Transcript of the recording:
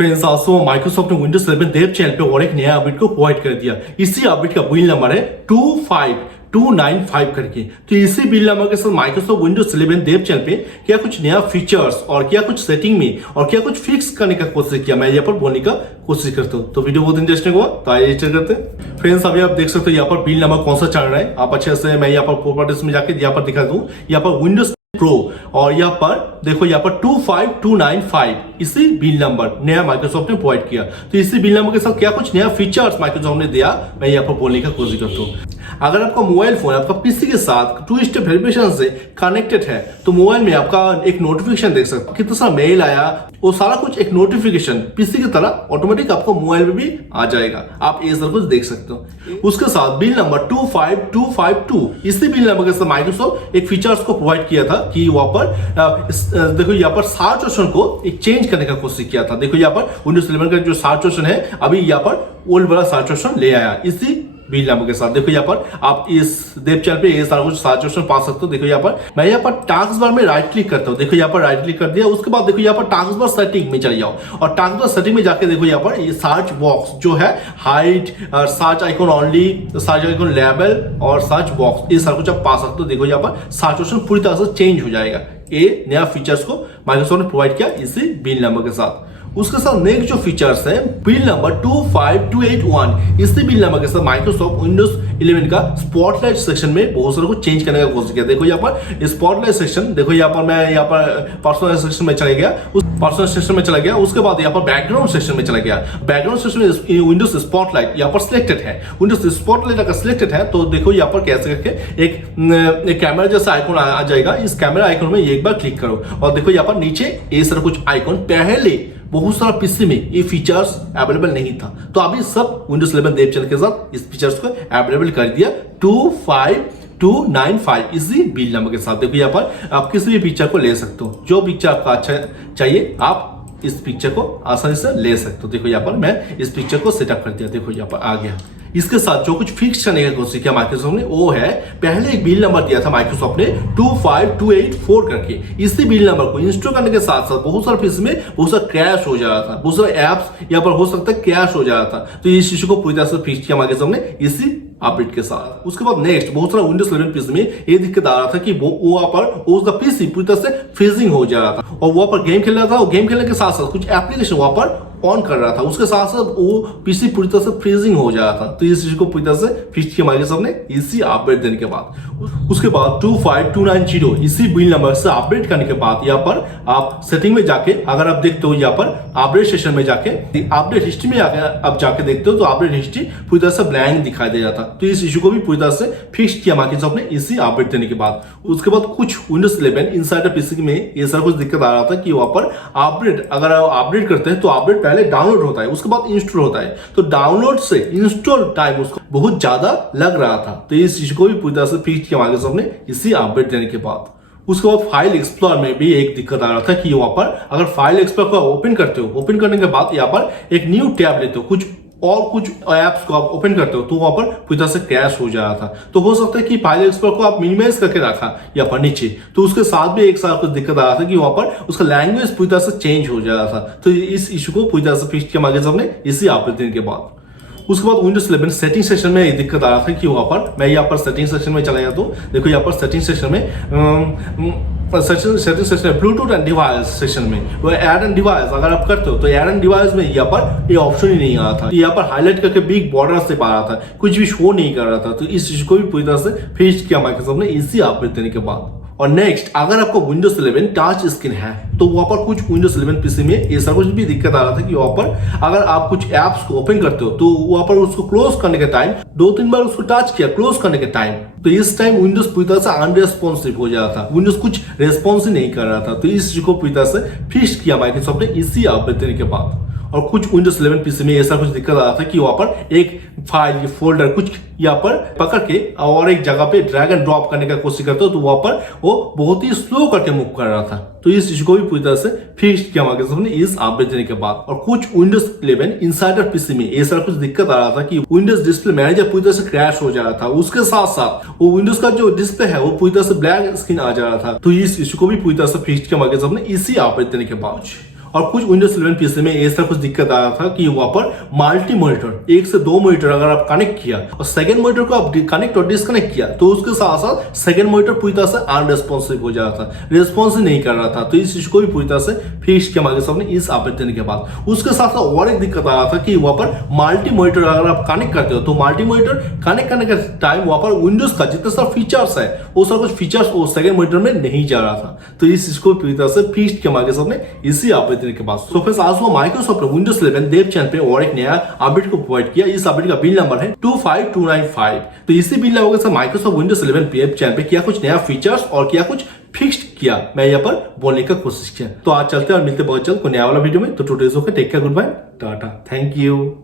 Friends also Microsoft ने Windows 11 देव channel पे और एक नया अपडेट को प्रोवाइड कर दिया। इसी अपडेट का बिल नंबर है 25295 करके। तो इसी बिल नंबर के साथ माइक्रोसॉफ्ट विंडोज 11 देव चैनल पे क्या कुछ नया फीचर्स और क्या कुछ सेटिंग में और क्या कुछ फिक्स करने का कोशिश किया, मैं यहाँ पर बोलने का कोशिश करता हूँ। तो वीडियो बहुत इंटरेस्टिंग हुआ, तो आइए रजिस्टर करते हैं। फ्रेंड्स अभी आप देख सकते हो यहाँ पर बिल नंबर कौन सा चल रहा है। आप अच्छे से मैं यहाँ पर प्रॉपर्टीज में जाके यहाँ पर दिखा दूँ, यहाँ पर विंडोज प्रो और यहाँ पर देखो यहाँ पर 25295 इसी बिल नंबर नया माइक्रोसॉफ्ट ने प्रोवाइड किया। तो इसी बिल नंबर के साथ क्या कुछ नया फीचर्स माइक्रोसॉफ्ट ने दिया, मैं यहाँ पर बोलने का कोशिश करता हूँ। अगर आपका मोबाइल फोन आपका पीसी के साथ 2 स्टेप वेरिफिकेशन से कनेक्टेड है तो मोबाइल में आपका एक नोटिफिकेशन देख सकते हो, कितना सारा मेल आया, वो सारा कुछ एक नोटिफिकेशन पीसी की तरह ऑटोमेटिक आपको मोबाइल में भी आ जाएगा। आप ये सब कुछ देख सकते हो। उसके साथ बिल नंबर 25252 इसी बिल नंबर के साथ माइक्रोसॉफ्ट एक फीचर्स को प्रोवाइड किया था कि वहां पर देखो यहाँ पर सर्च ऑप्शन को एक चेंज करने का कोशिश किया था। देखो यहाँ पर विंडोज 11 का जो सर्च ऑप्शन है अभी यहाँ पर ओल्ड वाला सर्च ऑप्शन ले आया इसी बिल नंबर के साथ। देखो यहाँ पर आप इस देव चैनल पे ये सारा कुछ सर्च ऑप्शन पा सकते हो। देखो यहाँ पर मैं यहाँ पर टास्क बार में राइट क्लिक करता हूँ। देखो यहाँ पर राइट क्लिक कर दिया, उसके बाद देखो यहाँ पर टास्क बार सेटिंग में चले जाओ और टास्क बार सेटिंग में जाके देखो यहाँ पर ये सर्च बॉक्स जो है hide, search icon only, search icon label और सर्च बॉक्स, ये सारा कुछ आप पा सकते हो। देखो यहाँ पर सर्च ऑप्शन पूरी तरह से चेंज हो जाएगा। ये नया फीचर्स को माइक्रोसॉफ्ट ने प्रोवाइड किया इसी बिल नंबर के साथ। उसके साथ नेक्स्ट जो फीचर्स है बिल नंबर 25281 इसी बिल नंबर के साथ माइक्रोसॉफ्ट विंडोज 11 का स्पॉटलाइट सेक्शन में बहुत सारा कुछ चेंज करने का कोशिश किया। देखो यहाँ पर स्पॉटलाइट सेक्शन, देखो यहाँ पर मैं यहाँ पर पर्सनल सेक्शन में चला गया, उस पर्सनल सेक्शन में चला गया। उसके बाद यहाँ पर बैकग्राउंड सेक्शन में चला गया। बैकग्राउंड सेक्शन में विंडोज स्पॉटलाइट यहाँ पर सिलेक्टेड है। विंडोज स्पॉटलाइट अगर सिलेक्टेड है तो देखो यहाँ पर कैसे करके एक कैमरा जैसा आइकन आ जाएगा। इस कैमरा आइकन में एक बार क्लिक करो और देखो यहाँ पर नीचे ये सारा कुछ आइकन पहले बहुत सारा पीसी में ये फीचर्स अवेलेबल नहीं था, तो अभी सब विंडोज 11 देव चैनल के साथ इस फीचर्स को अवेलेबल कर दिया 25295 इसी बिल नंबर के साथ। देखो यहाँ पर आप किसी भी पिक्चर को ले सकते हो, जो पिक्चर आपका अच्छा चाहिए आप इस पिक्चर को आसानी से ले सकते हो। देखो यहाँ पर मैं इस पिक्चर को सेटअप कर दिया, देखो यहाँ पर आ गया। इसके साथ जो कुछ फिक्स करने की कोशिश किया माइक्रोसॉफ्ट ने वो है, पहले एक बिल नंबर दिया था माइक्रोसॉफ्ट ने 25284 करके। इसी बिल नंबर को इंस्टॉल करने के साथ साथ बहुत सारे पीसी में बहुत सारा क्रैश हो जा रहा था, बहुत सारे एप्स यहाँ पर हो सकता है क्रैश हो जा रहा था। तो इस इश्यू को पूरी तरह से फिक्स किया माइक्रोसॉफ्ट ने इसी अपडेट के साथ। उसके बाद नेक्स्ट बहुत सारा विंडोज 11 पीसी में ये दिक्कत आ रहा था कि वो वहां पर उसका पीसी पूरी तरह से फ्रीजिंग हो जा रहा था और वहां पर गेम खेल रहा था और गेम खेलने के साथ साथ कुछ एप्लीकेशन वहां पर ऑन कर रहा था, उसके साथ साथ वो पीसी पूरी तरह से फ्रीजिंग हो जा रहा था। तो इस चीज को पूरी तरह से फिक्स किया माइक्रोसॉफ्ट ने इसी अपडेट देने के बाद। उसके बाद 25290 इसी बिल नंबर से अपडेट करने के बाद यहाँ पर आप सेटिंग में जाके अगर आप देखते हो यहाँ पर अपडेट सेशन में जाके अपडेट हिस्ट्री में आप जाके देखते हो तो अपडेट हिस्ट्री पूरी तरह से ब्लैंक दिखाई दे जाता। तो इस इशू को भी पूरी तरह से फिक्स किया माइक्रोसॉफ्ट ने इसी अपडेट देने के बाद। उसके बाद कुछ विंडोज 11 इनसाइडर पीसी में ये सारा कुछ दिक्कत आ रहा था कि वहां पर अपडेट अगर अपडेट करते हैं तो अपडेट पहले डाउनलोड होता है, उसके बाद इंस्टॉल होता है, तो डाउनलोड से इंस्टॉल टाइम उसको बहुत ज्यादा लग रहा था। तो इस चीज को भी पूरी तरह से फिक्स किया माइक्रोसॉफ्ट ने इसी अपडेट देने के बाद। उसके बाद फाइल एक्सप्लोर में भी एक दिक्कत आ रहा था कि वहां पर अगर फाइल एक्सप्लोर को ओपन करते हो, ओपन करने के बाद यहाँ पर एक न्यू टैब लेते हो, कुछ ऐप्स को आप ओपन करते हो तो वहां पर पूरी तरह से क्रैश हो जा रहा था। तो हो सकता है कि फाइल एक्सप्लोर को आप मिनिमाइज करके रखा यहाँ पर नीचे, तो उसके साथ भी एक साथ कुछ दिक्कत आ रहा था कि वहां पर उसका लैंग्वेज पूरी तरह से चेंज हो जा रहा था। तो इस इशू को पूरी तरह से फिक्स किया माइक्रोसॉफ्ट ने इसी अपडेट देने के बाद। उसके बाद विंडोज 11 सेटिंग सेक्शन में दिक्कत आ रहा था कि वहां पर मैं यहाँ पर सेटिंग सेक्शन में चला जाता हूँ। देखो यहाँ पर सेटिंग सेक्शन में setting section Bluetooth and device section में वो ऐड एंड डिवाइस अगर आप करते हो तो ऐड एंड डिवाइस में यहाँ पर ये ऑप्शन ही नहीं आ रहा था। यहाँ पर हाईलाइट करके बिग बॉर्डर से पा रहा था, कुछ भी शो नहीं कर रहा था। तो इस चीज को भी पूरी तरह से फिक्स किया माइक्रोसॉफ्ट ने इसी अपडेट देने के बाद। और नेक्स्ट अगर आपको विंडोज 11 टच स्क्रीन है तो वहां पर कुछ विंडोज 11 पीसी में ये सब कुछ भी दिक्कत आ रहा था कि वहां पर अगर आप कुछ एप्स को ओपन करते हो तो वहां पर उसको क्लोज करने के टाइम 2-3 बार उसको टच किया क्लोज करने के टाइम, तो इस टाइम विंडोज पूरी तरह से अनरेस्पॉन्सिव हो जा रहा था, विंडोज कुछ रेस्पॉन्स ही नहीं कर रहा था। तो इस चीज को पूरी तरह से फिक्स किया माइक्रोसॉफ्ट ने इसी अपडेट देने के बाद। और कुछ विंडोज 11 पीसी में ऐसा कुछ दिक्कत आ रहा था कि वहां पर एक फाइल फोल्डर कुछ यहाँ पर पकड़ के और एक जगह पे ड्रैग एंड ड्रॉप करने का कोशिश करते हो तो वहां पर वो बहुत ही स्लो करके मूव कर रहा था। तो इस चीज को भी पूरी तरह से फिक्स किया माइक्रोसॉफ्ट ने इस अपडेट देने के बाद। और कुछ विंडोज 11 इनसाइडर पीसी में ऐसा कुछ दिक्कत आ रहा था कि विंडोज डिस्प्ले मैनेजर पूरी तरह से क्रैश हो जा रहा था, उसके साथ साथ वो विंडोज का जो डिस्प्ले है वो पूरी तरह से ब्लैक स्क्रीन आ जा रहा था। तो इस इशू को भी पूरी तरह से फिक्स किया माइक्रोसॉफ्ट ने इसी अपडेट देने के बाद। और कुछ विंडोज 11 पीसी में ऐसा कुछ दिक्कत आ रहा था कि वहां पर मल्टी मॉनिटर 1 से 2 मॉनिटर अगर आप कनेक्ट किया और सेकंड मॉनिटर को आप कनेक्ट और डिस्कनेक्ट किया तो उसके साथ साथ सेकंड मॉनिटर पूरी तरह से अनरेस्पॉन्सिव हो जा रहा था, रिस्पॉन्स ही नहीं कर रहा था। तो इस चीज को भी पूरी तरह से फिक्स किया माइक्रोसॉफ्ट ने इस अपडेट देने के बाद। उसके साथ साथ और एक दिक्कत आ रहा था कि वहां पर मल्टी मॉनिटर अगर आप कनेक्ट करते हो तो मल्टी मॉनिटर कनेक्ट करने के टाइम वहां पर विंडोज का जितने सारे फीचर्स है वो सब कुछ फीचर्स वो सेकंड मॉनिटर में नहीं जा रहा था। तो इस चीज को पूरी तरह से फिक्स किया माइक्रोसॉफ्ट ने इसी अपडेट देने के बाद। सो फ्रेंड्स, आज वो माइक्रोसॉफ्ट ने विंडोज 11 देव चैनल पे और एक नया अपडेट को प्रोवाइड किया। इस अपडेट का बिल नंबर है 25295। तो इसी बिल नंबर के साथ माइक्रोसॉफ्ट विंडोज 11 देव चैनल पे किया कुछ नया फीचर्स और किया कुछ फिक्स्ड किया, मैं यहाँ पर बोलने का कोशिश किया। तो आज चलते और मिलते बहुत जल्द कोई नया वाला वीडियो में। तो today's okay, take care, goodbye, tata, thank you.